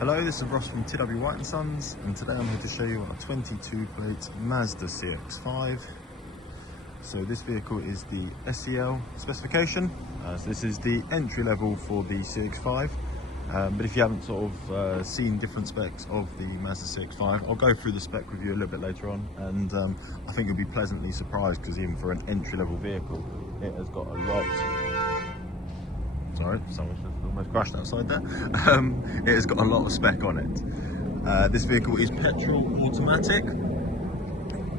Hello, this is Ross from TW White & Sons, and today I'm here to show you a 22 plate Mazda CX-5. So this vehicle is the SE-L specification. So this is the entry level for the CX-5. But if you haven't sort of seen different specs of the Mazda CX-5, I'll go through the spec with you a little bit later on, and I think you'll be pleasantly surprised because even for an entry level vehicle, it has got a lot. Sorry, someone just almost crashed outside there. It has got a lot of spec on it. This vehicle is petrol automatic.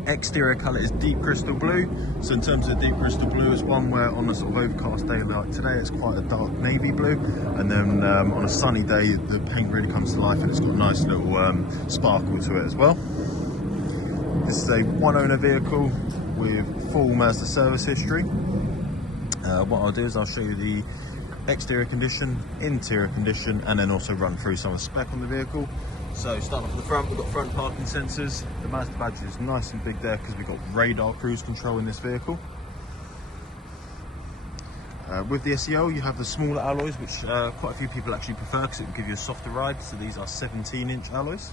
Exterior colour is deep crystal blue. So in terms of deep crystal blue, it's one where on a sort of overcast day like today, it's quite a dark navy blue. And then on a sunny day, the paint really comes to life and it's got a nice little sparkle to it as well. This is a one owner vehicle with full Mazda service history. What I'll do is I'll show you the exterior condition, interior condition, and then also run through some of the spec on the vehicle. So starting off at the front, we've got front parking sensors. The Mazda badge is nice and big there because we've got radar cruise control in this vehicle. With the SE-L, you have the smaller alloys, which quite a few people actually prefer because it will give you a softer ride. So these are 17-inch alloys.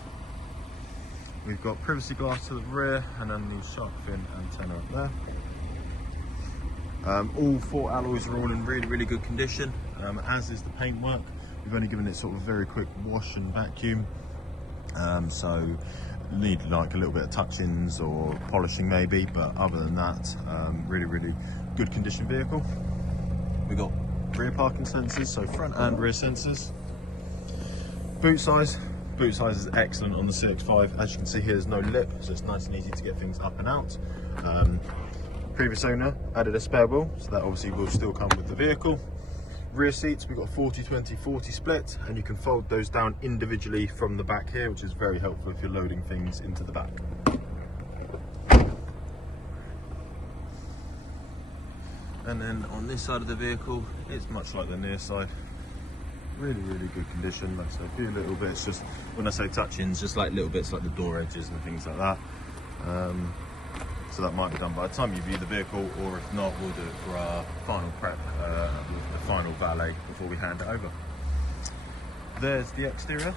We've got privacy glass to the rear, and then the shark fin antenna up there. All four alloys are all in really good condition, as is the paintwork. We've only given it sort of a very quick wash and vacuum, so need like a little bit of touch-ins or polishing maybe, but other than that, really good condition vehicle. We've got rear parking sensors, so front and rear sensors. Boot size is excellent on the CX-5. As you can see here, there's no lip, so it's nice and easy to get things up and out. Previous owner added a spare wheel, so that obviously will still come with the vehicle. Rear seats, we've got 40-20-40 split, and you can fold those down individually from the back here, which is very helpful if you're loading things into the back. And then on this side of the vehicle, it's much like the near side. Really good condition. Like I said, a few little bits, just when I say touch-ins, just like little bits like the door edges and things like that. So that might be done by the time you view the vehicle, or if not, we'll do it for our final prep with the final valet before we hand it over. There's the exterior.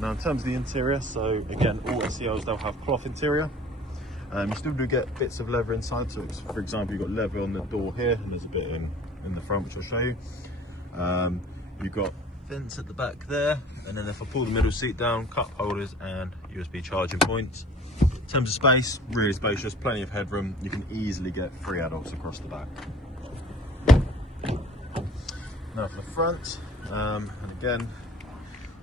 Now in terms of the interior, so again, all SE-Ls, they'll have cloth interior. You still do get bits of leather inside, so it's, for example, you've got leather on the door here, and there's a bit in the front, which I'll show you. You've got vents at the back there, and then if I pull the middle seat down, cup holders and USB charging points. In terms of space, really spacious, plenty of headroom. You can easily get 3 adults across the back. Now for the front, and again,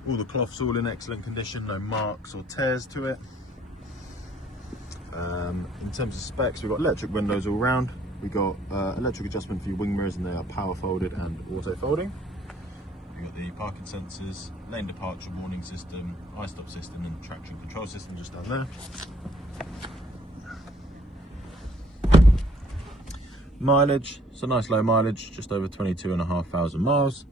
all the cloth's all in excellent condition, no marks or tears to it. In terms of specs, we've got electric windows all round. We've got electric adjustment for your wing mirrors, and they are power folded and auto folding. We've got the parking sensors, lane departure warning system, i-stop system, and traction control system just down there. Mileage, it's a nice low mileage, just over 22,500 miles.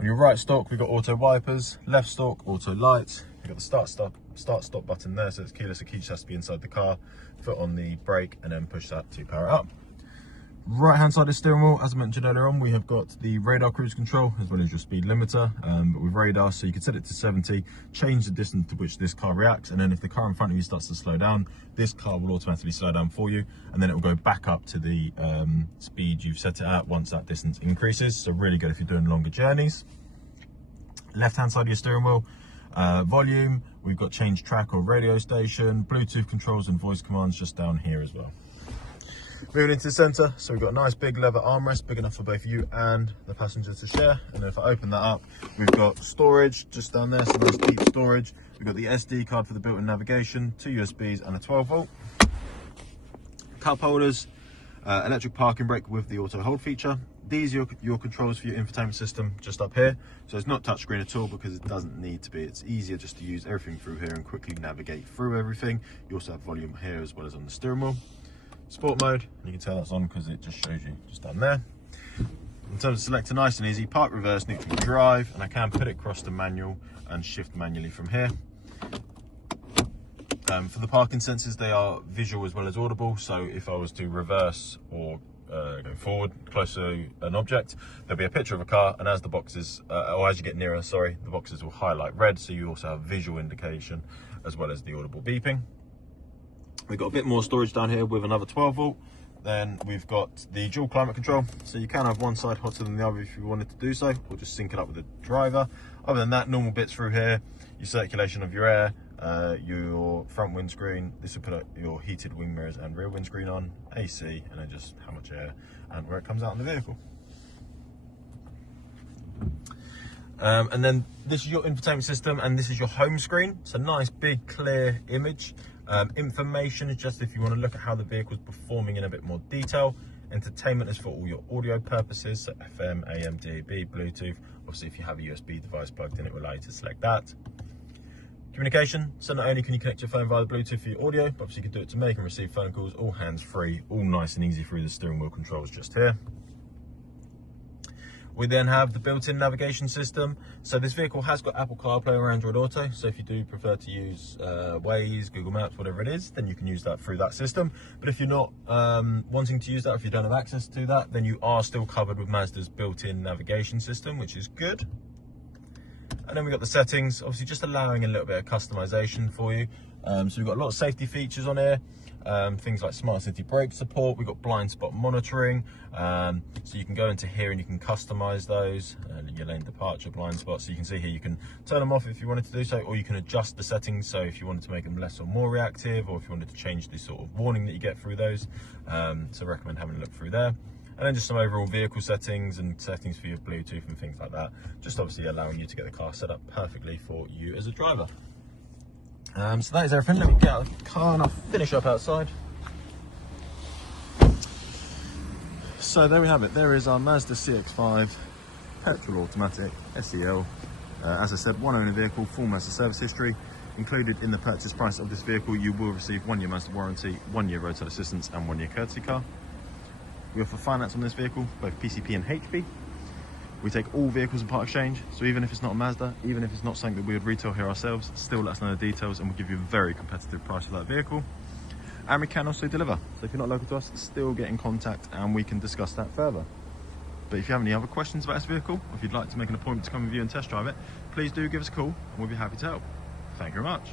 On your right stalk, we've got auto wipers, left stalk, auto lights. You've got the start stop button there, so it's keyless. The key just has to be inside the car. Foot on the brake, and then push that to power it up. Right hand side of the steering wheel, as I mentioned earlier on, we have got the radar cruise control as well as your speed limiter, but with radar, so you can set it to 70, change the distance to which this car reacts, and then if the car in front of you starts to slow down, this car will automatically slow down for you, and then it will go back up to the speed you've set it at once that distance increases. So really good if you're doing longer journeys. Left hand side of your steering wheel, volume, we've got change track or radio station, Bluetooth controls and voice commands just down here as well. Moving into the centre, so we've got a nice big leather armrest, big enough for both you and the passenger to share. And then if I open that up, we've got storage just down there, so nice deep storage. We've got the SD card for the built-in navigation, 2 USBs and a 12-volt. Cup holders, electric parking brake with the auto hold feature. These are your controls for your infotainment system just up here. So it's not touchscreen at all because it doesn't need to be. It's easier just to use everything through here and quickly navigate through everything. You also have volume here as well as on the steering wheel. Sport mode, you can tell that's on because it just shows you just down there. In terms of selector, nice and easy, park, reverse, neutral, drive, and I can put it across to manual and shift manually from here. For the parking sensors, they are visual as well as audible, so if I was to reverse or go forward, close to an object, there'll be a picture of a car, and as the boxes, or as you get nearer, sorry, the boxes will highlight red, so you also have visual indication as well as the audible beeping. We've got a bit more storage down here with another 12 volt. Then we've got the dual climate control, so you can have one side hotter than the other if you wanted to do so, or just sync it up with the driver. Other than that, normal bits through here, your circulation of your air, your front windscreen, this will put your heated wing mirrors and rear windscreen on, AC, and then just how much air and where it comes out in the vehicle. And then this is your infotainment system, and this is your home screen. It's a nice big clear image. Information is just if you want to look at how the vehicle is performing in a bit more detail. Entertainment is for all your audio purposes, so FM, AM, DAB, Bluetooth. Obviously, if you have a USB device plugged in, it will allow you to select that. Communication, so not only can you connect your phone via the Bluetooth for your audio, but obviously you can do it to make and receive phone calls, all hands-free, all nice and easy through the steering wheel controls just here. We then have the built-in navigation system. So this vehicle has got Apple CarPlay or Android Auto. So if you do prefer to use Waze, Google Maps, whatever it is, then you can use that through that system. But if you're not wanting to use that, if you don't have access to that, then you are still covered with Mazda's built-in navigation system, which is good. And then we've got the settings, obviously just allowing a little bit of customization for you. So we've got a lot of safety features on here. Things like smart city brake support, we've got blind spot monitoring, so you can go into here and you can customize those, your lane departure, blind spot. So you can see here you can turn them off if you wanted to do so, or you can adjust the settings, so if you wanted to make them less or more reactive, or if you wanted to change the sort of warning that you get through those. So I recommend having a look through there. And then just some overall vehicle settings and settings for your Bluetooth and things like that, just obviously allowing you to get the car set up perfectly for you as a driver. So that is everything. Let me get out of the car and I'll finish up outside. So there we have it. There is our Mazda CX-5 petrol automatic SE-L. As I said, one owner vehicle, full Mazda service history. Included in the purchase price of this vehicle, you will receive 1 year Mazda warranty, 1 year roadside assistance, and 1 year courtesy car. We offer finance on this vehicle, both PCP and HP. We take all vehicles in part exchange, so even if it's not a Mazda, even if it's not something that we would retail here ourselves, still let us know the details and we'll give you a very competitive price for that vehicle. And we can also deliver. So if you're not local to us, still get in contact and we can discuss that further. But if you have any other questions about this vehicle, or if you'd like to make an appointment to come and view and test drive it, please do give us a call and we'll be happy to help. Thank you very much.